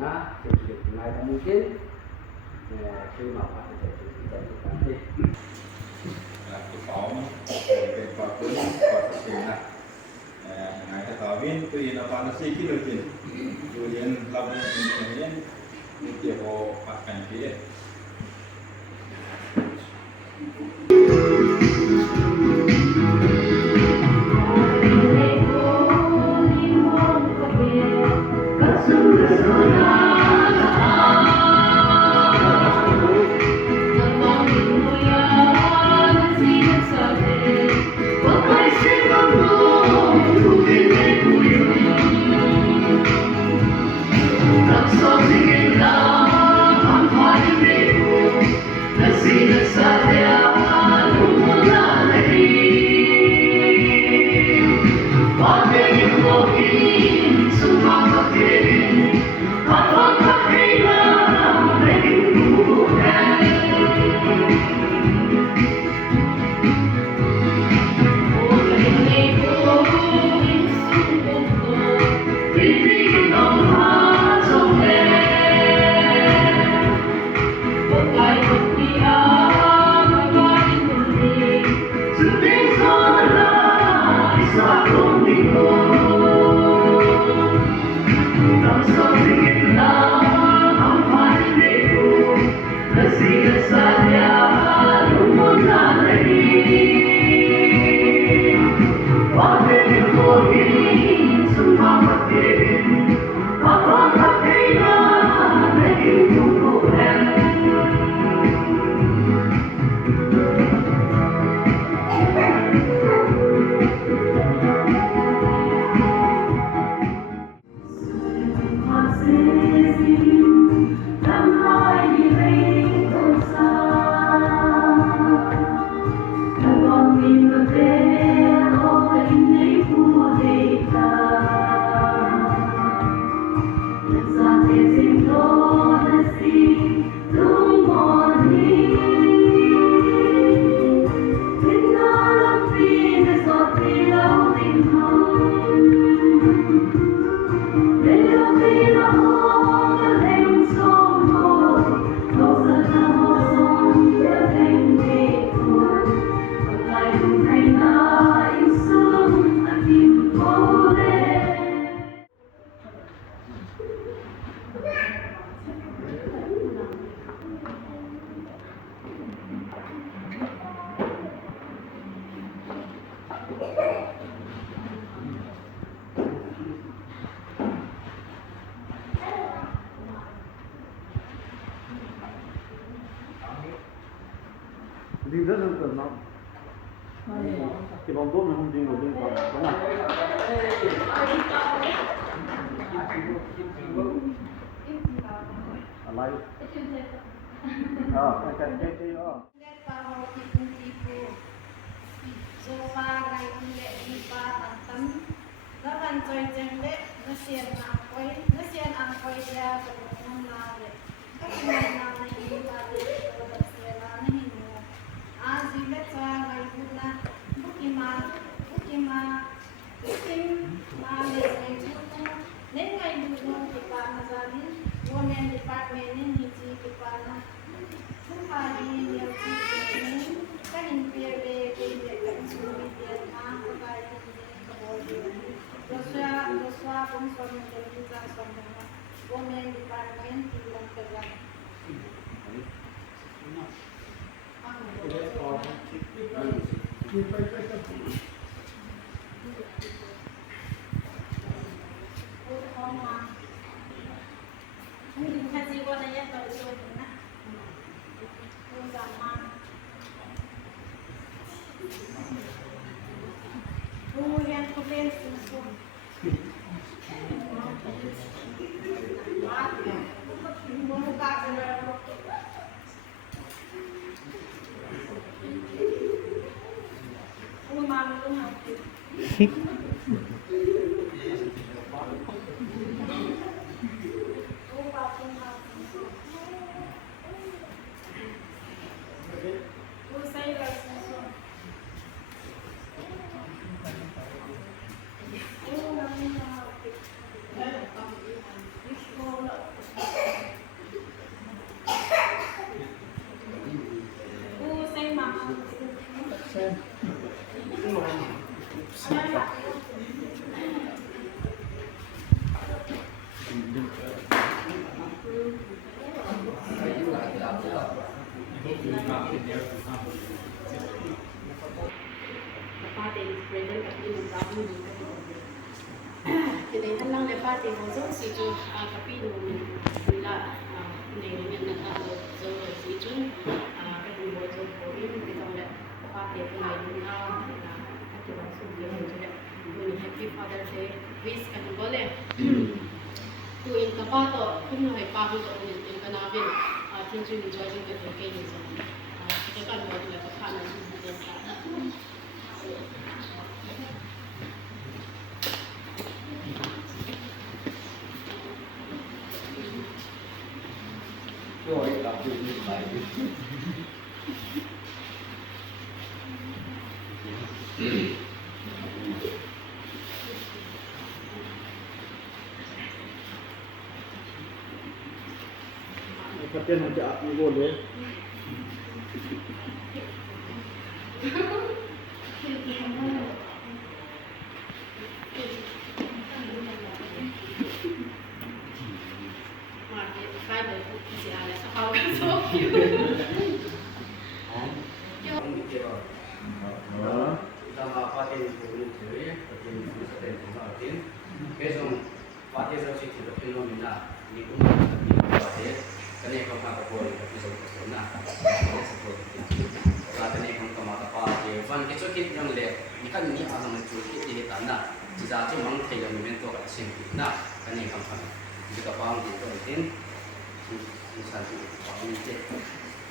na sedikit menaikkan mungkin terima kasih kita nanti Kesawanเป็นปากคุณปากเสียงนะนายทวินตัวยินอาปานสีกิโลจินดูเย็นรับเงินเกี่ยวกับปักกันที่ đi rất là cần lắm cái bóng tốt nó không đi được đi vào đúng khôngอะไรSofa gai ule di pa tantam lawan coy jengde nasian angkoi dia berumum lale kakinan nana ini pada bersian nana hinu azile ca gai buna bukim male gai butu nengai butu kipa nazalin women department ni ci kipa na hari dia ci kahin pierde ke suri dia ma pakai ke bodi doswa pun sama juga sama women department bilang kerja ini kasih warnanya kalau itu zaman yang kemudian susu membuka party ho zo si chu kapi no nila ne ne na ta zo si chu ka du ho zo ko in ki tong le party ko nai ni na ki ba su ye ho je ni happy father day wish kan bole tu in ka pa to kun no hai pa ko to in ka na bin tin chu ni jo jin ke ke ni so ka kan ba le ka pa na ni de ta Rồi gặp được như vậy. Kapten macam apa boleh? Kita pakai ini sendiri, pakai ini sendiri mungkin. Besok pakai sesi itu fenomena ini pun pakai. Kena kau pakai boleh tapi sebab kesana. Saat ini kau pakai pakai. Fan kecil kita yang leh. Ini kan ini asal muncul kita di tanah. Jika tu mang tiga memento asin. Nah, kena kau pakai. Jika paham itu mungkin. Misalnya paham itu.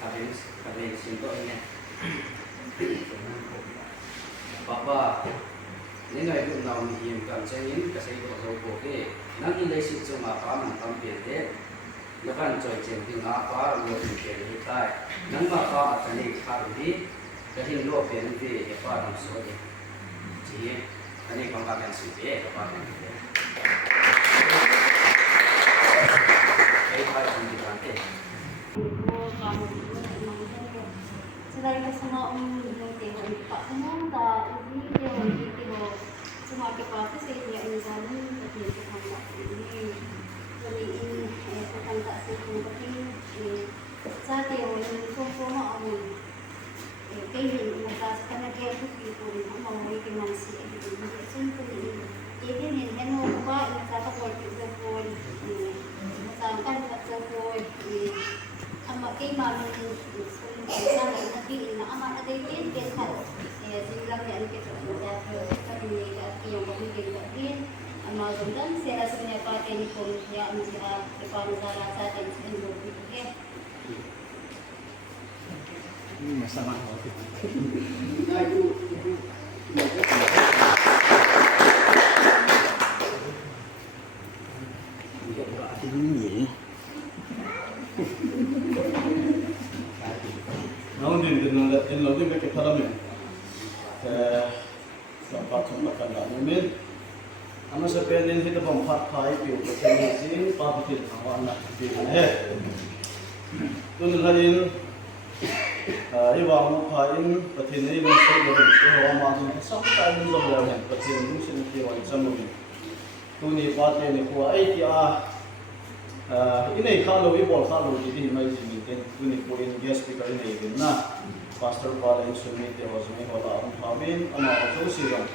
Habis simpel ini. Papa, ini ngai pun naum him kan cengin kasih ko so ko ke nang ilai sit cuma pa man tam pe de lakan choi chen ting a pa lo ti ke ni tai nang ma pa atani kha ri ka hin lo pe ni pe e pa nam so de ji ani kong ka kan si de pa ni de ai pa chung di kan te Selain semua yang tengok pak semua tak ini dia tengok semua kita tu saya dia insan tapi kita tak ini jadi ini kita tak sesuatu tapi saya tengok ini semua orang kayak ini masa sekarang dia tu kita mau mungkin masih itu semua ini jadi ni kan orang masa tu buat kita pun masa kan kita pun ama kay mami sa nabi na ama na din kay sa sila yan kay sa kami yung pamilya din ama gandan sila sa niya pa kay ko niya ang siya ipano sa atin sa inyong bibigay Masama ako. Namun din lagi mereka kalamin. Sampai makan namun, ama sa pelin hita bang patay piu kasi sin pabitin awan na din eh. Tunul halin iba mo pain patinay ng sa loob so amazon sampai ng lawan patin ng sinikiwan sa loob. Tuni pati ni ko ay inay khalo ibol khalo di may simitin tuni ko in guest speaker inay din na pastor pala in sumite was may wala ang pabin ama ko silang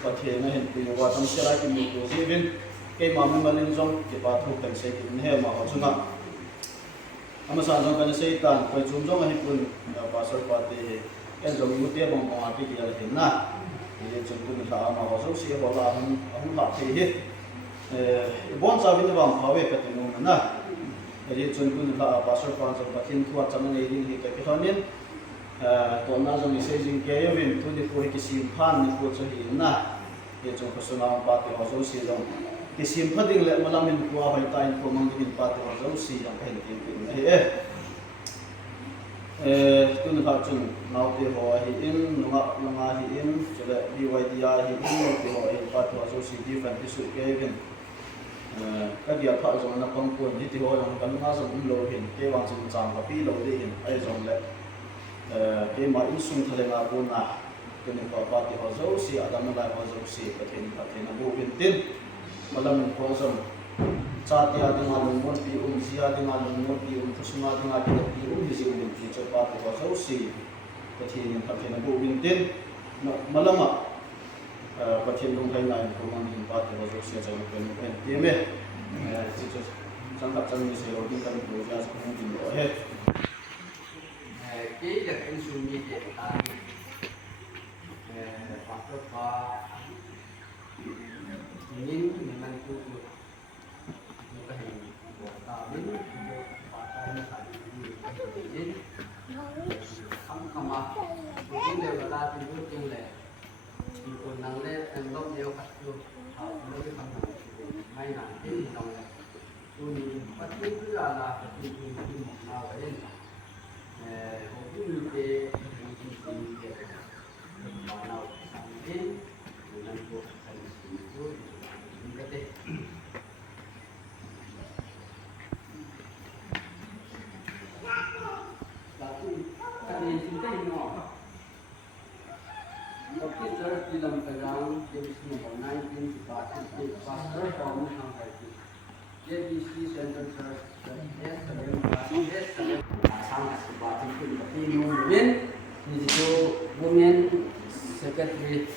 pati na hin pinuwatang sila kimito sibin kay mami malinzong kipatruk kan say kinhe ma ko sunga ama sa kan seitan ko chumjong ani pun pastor pati en jong mutia bang pangati kaya din na ye chungkun sa ama ko siya wala ang ha hit bon sabi na bang pawe patino na jadi chungkun la pastor pastor patin tuwa chaman ei din ka kitonin to na jong messaging ke yovin tu di ko kisim phan ni ko chahi na ye chung pasuna pati ho si jong kisim phading le malamin ko bai tain ko mangin pati ho si jong pen tin tun ha chung nau te ho hi in nga hi in chule BYDI hi in te ho hi pati ho si different isu ke yovin các địa phương trong nó không cuốn thì họ trong cái nó dùng lô hình cái vàng dùng tràm và pi lô đi hình ai dùng lại cái mà in sung thay là cuốn na cái này có thì họ giấu xì ở đằng này họ giấu xì cái này nó bộ hình tin mà làm mình có dùng cha tia đi ngang luôn pi zia đi ngang luôn pi phusma đi ngang cái pi thì dùng thì cho thì họ giấu xì cái này nó bộ hình tin mà làm ประเทศลงไทยนายผู้มันหินปาเทวโจเสียใจเป็นเป็นเตี้ยเมที่จะสังกัดจังมีเสียงที่กันดูจะสังกินโอเฮ cái là cái suy nghĩ của ta hoặc là có những mình cũng được những cái hình của ta những và ta nó phải những không không mà những điều là ta thì cũng chung là thì còn năng lên anh lốc nhiều khác luôn họ mới cái phần này may là cái gì đồng này tôi bắt cứ là cái một nào vậy cũng như cái mà nào sang đến lần cuộc thành sự những cái đấy và cái này chúng ta nhỏ có cái giờ đi làm cái răng cái gì mà nay cái gì ba cái pastor form hàng cái gì JBC Central Church sangat sebab itu tapi women di situ women secretary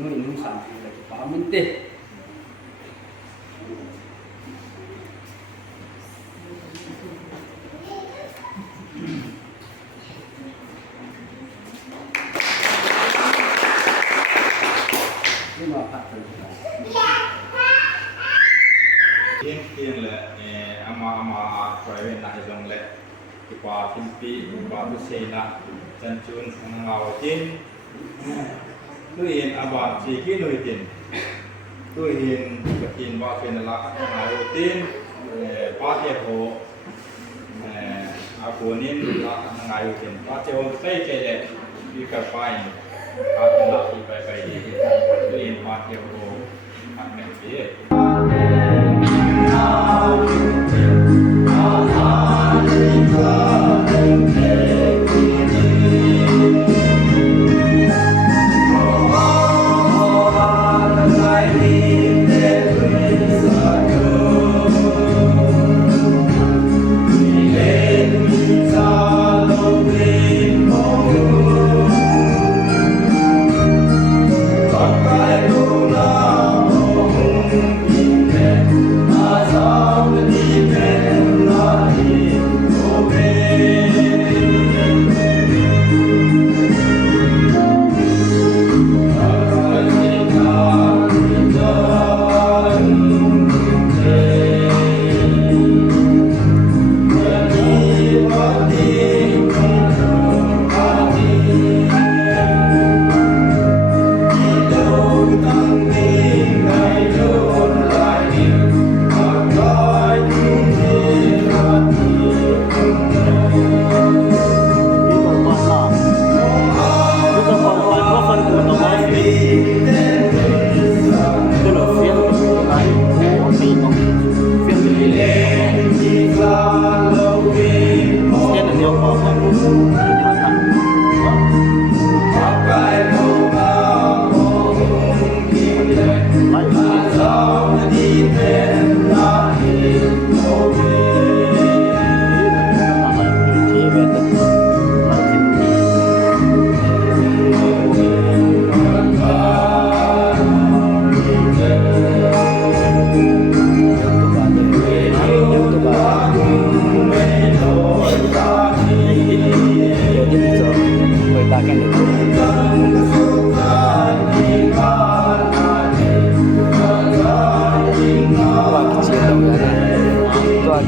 nu sampai lagi paham teh terima kasih Tiên là ama private na hezong le pa timpi pa tu seina chan chun ngao tin tu in aba chi ki noi tin tu in tin ba chen la ngao tin pa te ho a punin la ngao tin pa te ho sai che le bi ka pai a la ki pai pai di tu in pa te ho a me ti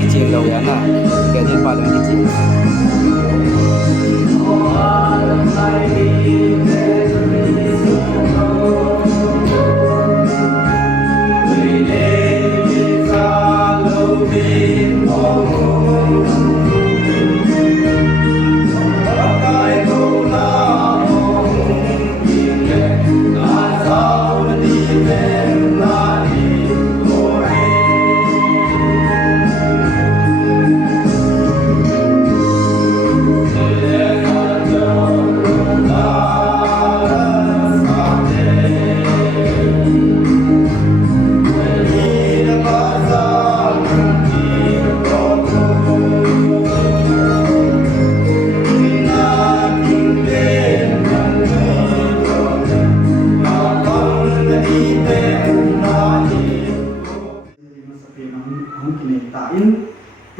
kecil dong ya nak gaji paling kecil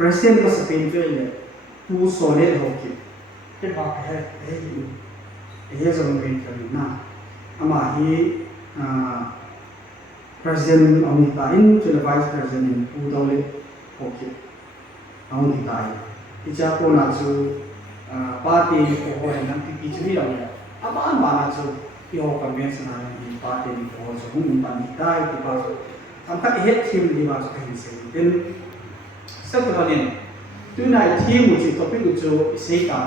present ka sa pain le pu solid hoki ke ba zong pain na ama hi president ông Tain cho là vice president pu đâu le hoki ông Tain thì cha cô nào chú party ko ho na pi chu ni ra ama na chú yo convention na ni party ni ko so hum pan ni tai ti ba am ka het team di ba so kan se den sa ko ni tu na team mu chi topic chu se ka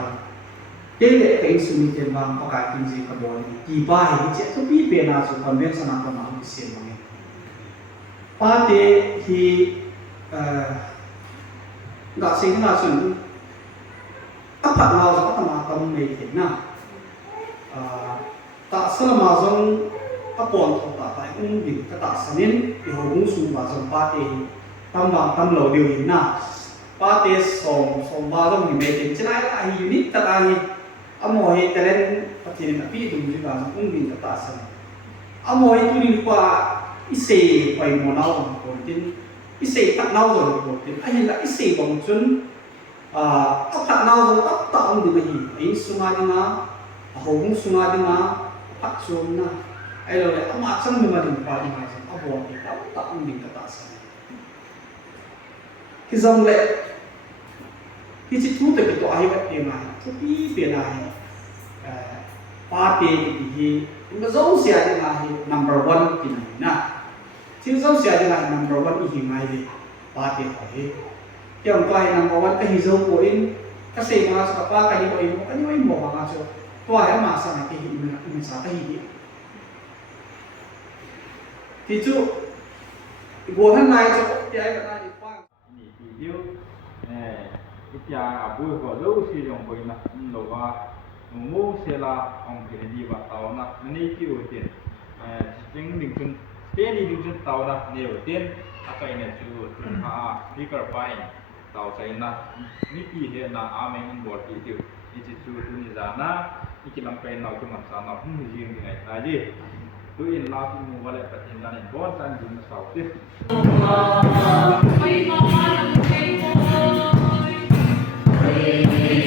de le kai su ni ten ba pa ka tin ji ka bo ni ki ba hi che to pi pe na so convention na ko ma ni se ma ni party hi ga sing na sun các bạn nào có tham gia tâm này thì na ta sẽ làm giống các bọn thuộc ta tại cũng bị các ta sẽ nên thì họ cũng xuống vào trong party tâm vào tâm lầu điều gì na party sòng vào trong những cái chuyện này là unique ta là gì amoy talent pati na pi tu juga cũng bị các ta sẽ amoy tu đi qua isi quay mùa nào còn tin isi tắc nào rồi còn tin anh là isi bằng chân các bạn nào rồi các tạo được cái gì ấy sungai đi na hồng sungai đi na các xuống na ấy rồi lại mà trong mình mà đừng qua đi mà xong abo thì các tạo được cái tạo sản cái dòng lệ cái chỉ thu được cái tổ ai vậy tiền này thu phí tiền này party thì nó giống xe như là number one thì này na chứ giống xe như là number one thì ngày thì party hỏi cái ông quay number one cái hizo của in cái gì mà sao ba cái gì của in cái gì mà mà cho tôi mà sao này cái gì mình sao cái gì thì chú buồn hơn này cho cái ai cái này qua ni video itya abu ko lo si yong ko na lo ba mo se la ong ke di ba taw na ni ki o tin jing ding chun te ni ding chun taw na ne o tin akai ne chu ha speaker pai taw sai na ni pi he na a me in bol ti ti chi chu tu ni za na ikilam kai na chu man sa na hu jing ni ngai ta ji tu in la ti mu wala patin na ni bon san jin sa ti Hey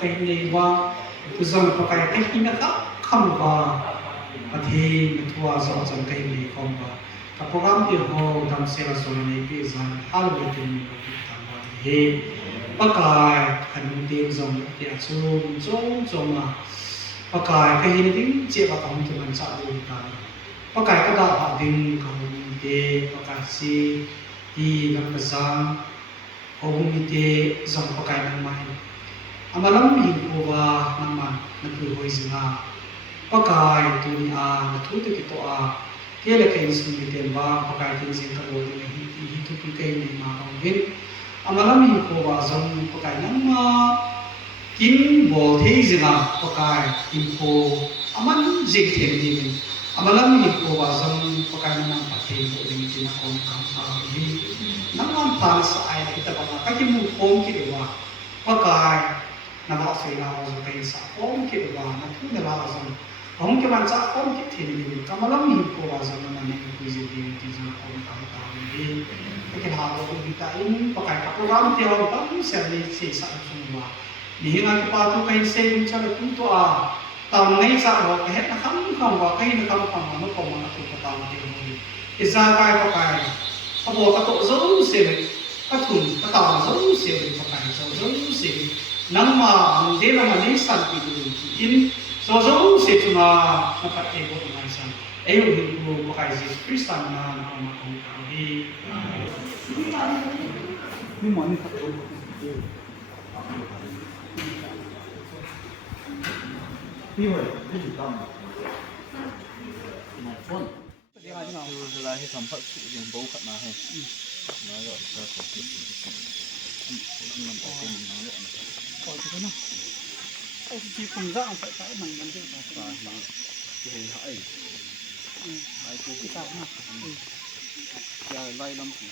cái nàyว่าrằng có cái kinh nghiệm khác không và thì thua rõ rằng cái này không và các program thì họ đang sẽ là số này cái rằng hal về cái này làm và thì bất cái hành tiền rằng thì chung mà bất cái hình tính chế và công thì mình sẽ được cái bất cái đó họ định công thì bất cái gì thì làm rằng ông thì rằng bất cái năng mai amalam hingkuwa naman nagluhoy sila pagkay dunia natuto kito kaya kayo sumiten ba pagkay tinsin kaloro na hitupi kayo ni makawin amalam hingkuwa zong pagkay nama kim bo thay sila pagkay info aman zigtin din amalam hingkuwa zong pagkay naman patay bo din tinakong kampawin naman para sa ay kita pa kakimu kong kiriwa pagkay navax với nào rồi cái xã hội kiểu và nó thứ là bao giờ không cái bạn xã hội cái thì mình cảm lắm mình có bao giờ mà mình cứ gì thì giờ không cảm đi cái nào cũng bị tại pakai các program thì họ cũng sẽ đi xây dựng semua di hingga kita tu kain sen cara tu tahun này xã hội cái hết nó không và cái nó không nó còn mà tu cái tahun thì cái ra cái pakai các bộ các tổ dấu xây các thùng các tàu dấu xây pakai dấu xây nama dela manisan itu in so se cuma dapat ego manisan ayo hidup pakai Yesus Kristus na makong kami ni mani takut piwe itu tam phone dia aja nggak lahir sampai yang bau kat nahe naga saya kopi coi cho nó chỉ cùng dạng phải cái mình làm gì cả cái hỏi ai cũng cái sao ha giờ lay lắm thì